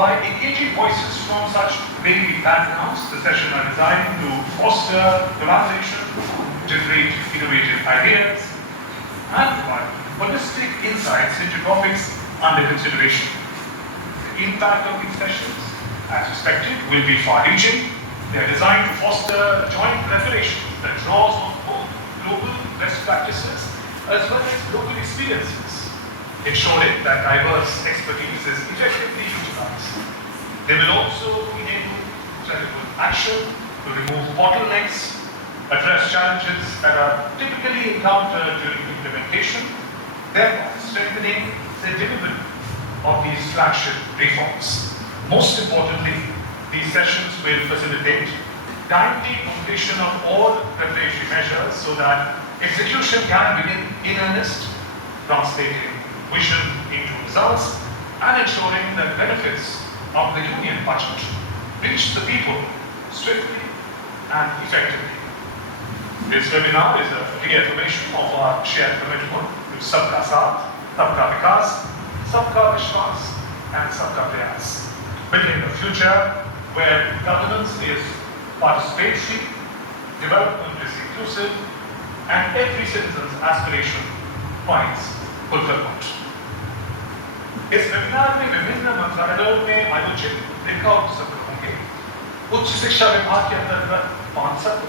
By engaging voices from such varied backgrounds, the sessions are designed to foster collaboration, generate innovative ideas, and provide holistic insights into topics under consideration. The impact of these sessions, as expected, will be far-reaching. They are designed to foster joint preparation that draws on both global best practices as well as local experiences, ensuring that diverse expertise is effectively utilized. They will also enable credible action to remove bottlenecks, address challenges that are typically encountered during implementation, thereby strengthening the delivery of these flagship reforms. Most importantly, these sessions will facilitate timely completion of all preparatory measures so that execution can begin in earnest, translating vision into results and ensuring that benefits of the union budget reach the people swiftly and effectively. This webinar is a reaffirmation of our shared commitment to Sabka Saath, Sabka Vikas, Sabka Vishwas, and Sabka Prayas, building a future where governance is participatory, development is inclusive, and every citizen's aspiration finds fulfillment. इस webinar में विभिन्न मंत्रालयों में आयोजित 51 सत्र होंगे। उच्च शिक्षा विभाग के अंतर्गत 5 सत्र,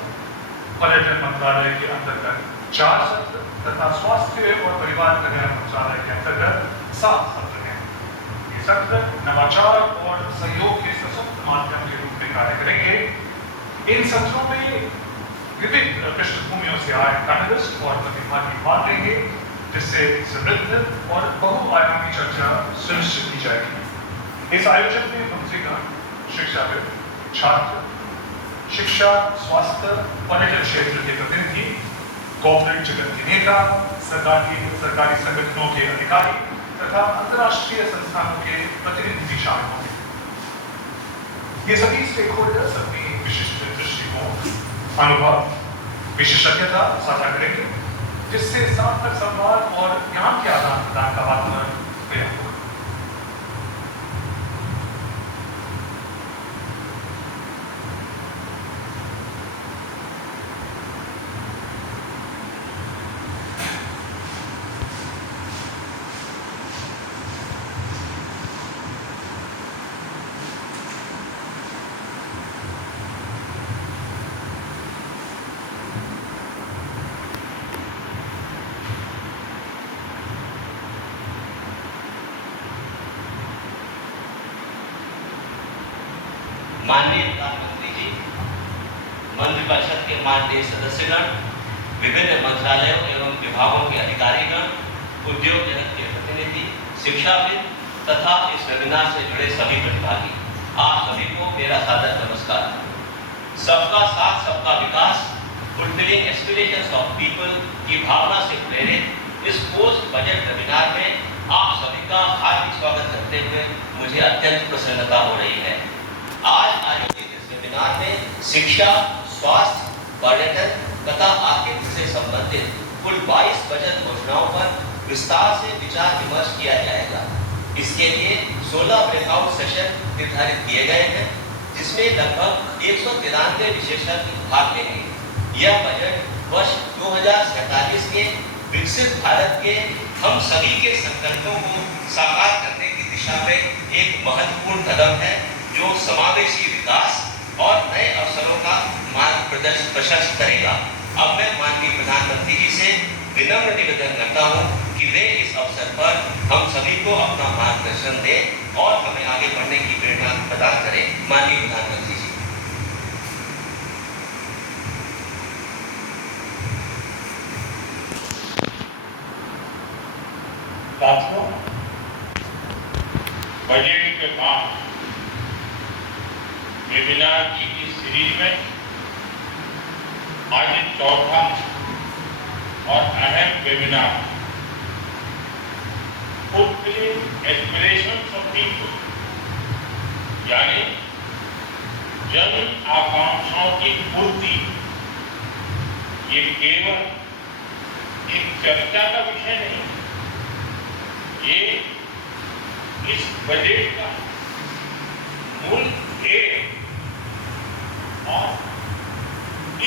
पर्यटन मंत्रालय के अंतर्गत 4 सत्र तथा स्वास्थ्य और परिवार कल्याण मंत्रालय के अंतर्गत 7 सत्र हैं। ये सत्र नवाचार और सहयोग के सशक्त माध्यम के रूप में कार्य करेंगे। इन सत्रों में विविध पृष्ठभूमियों से आए पैनलिस्ट और प्रतिभागी भाग लेंगे, जिससे समृद्ध और बहुआयामी चर्चा सुनिश्चित की जाएगी। इस आयोजन में मंत्रीगण, शिक्षाविद, छात्र, शिक्षा, स्वास्थ्य, पर्यटन क्षेत्र के प्रतिनिधि, कॉर्पोरेट जगत के नेता, सरकारी संगठनों के अधिकारी तथा अंतर्राष्ट्रीय संस्थानों के प्रतिनिधि शामिल होंगे। ये सभी स्टेक होल्डर्स अपनी विशिष्ट दृष्टिकोण, अनुभव, विशेषज्ञता साझा करेंगे, जिससे सार्थक संवाद और ज्ञान के आदान प्रदान का वातावरण तैयार होगा। माननीय प्रधानमंत्री जी, मंत्रिपरिषद के माननीय सदस्यगण, विभिन्न मंत्रालयों एवं विभागों के अधिकारीगण, उद्योग जगत के प्रतिनिधि, शिक्षाविद तथा इस वेबिनार से जुड़े सभी प्रतिभागी, आप सभी को मेरा सादर नमस्कार। सबका साथ सबका विकास, फुलफिलिंग एस्पिरेशंस ऑफ पीपल की भावना से प्रेरित इस पोस्ट बजट वेबिनार में आप सभी का हार्दिक स्वागत करते हुए मुझे अत्यंत प्रसन्नता हो रही है। आज आयोजित इस वेबिनार में शिक्षा, स्वास्थ्य, पर्यटन तथा आर्थिक से संबंधित कुल 22 बजट घोषणाओं पर विस्तार से विचार विमर्श किया जाएगा। इसके लिए 16 ब्रेकआउट सेशन निर्धारित किए गए हैं, जिसमें लगभग 193 विशेषज्ञ भाग लेंगे। यह बजट वर्ष 2047 के विकसित भारत के हम सभी के संकल्पों को साकार करने की दिशा में एक महत्वपूर्ण कदम है, जो समावेशी विकास और नए अवसरों का मार्ग प्रशस्त करेगा। अब मैं माननीय प्रधानमंत्री जी से विनम्र निवेदन करता हूं कि वे इस अवसर पर हम सभी को अपना मार्गदर्शन दें और हमें आगे बढ़ने की प्रेरणा प्रदान करें। माननीय प्रधानमंत्री जी। साथियों, बजट के बाद वेबिनार की इस सीरीज में आज चौथा और अहम webinar fulfilling aspirations of people, यानी जन आकांक्षाओं की पूर्ति। ये केवल एक चर्चा का विषय नहीं, ये इस बजट का मूल ध्येय और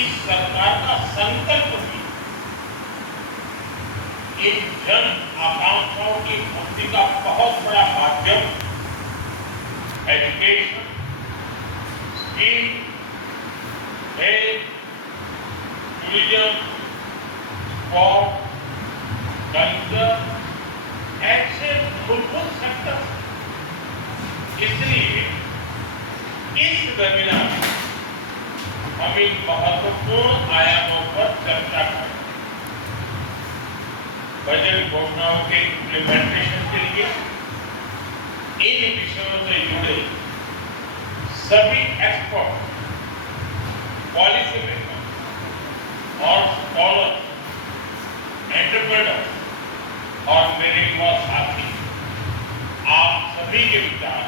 इस सरकार का संकल्प भी इन जन आकांक्षाओं की पूर्ति का बहुत बड़ा माध्यम education, skill, health, tourism, sport, culture ऐसे मूलभूत सेक्टर। इसलिए इस वेबिनार में हम इन महत्वपूर्ण आयामों पर चर्चा करें। बजट घोषणाओं के इम्प्लीमेंटेशन के लिए इन विषयों से जुड़े सभी एक्सपर्ट, पॉलिसी मेकर और स्कॉलर, एंटरप्रेन्योर और मेरे युवा साथी, आप सभी के विचार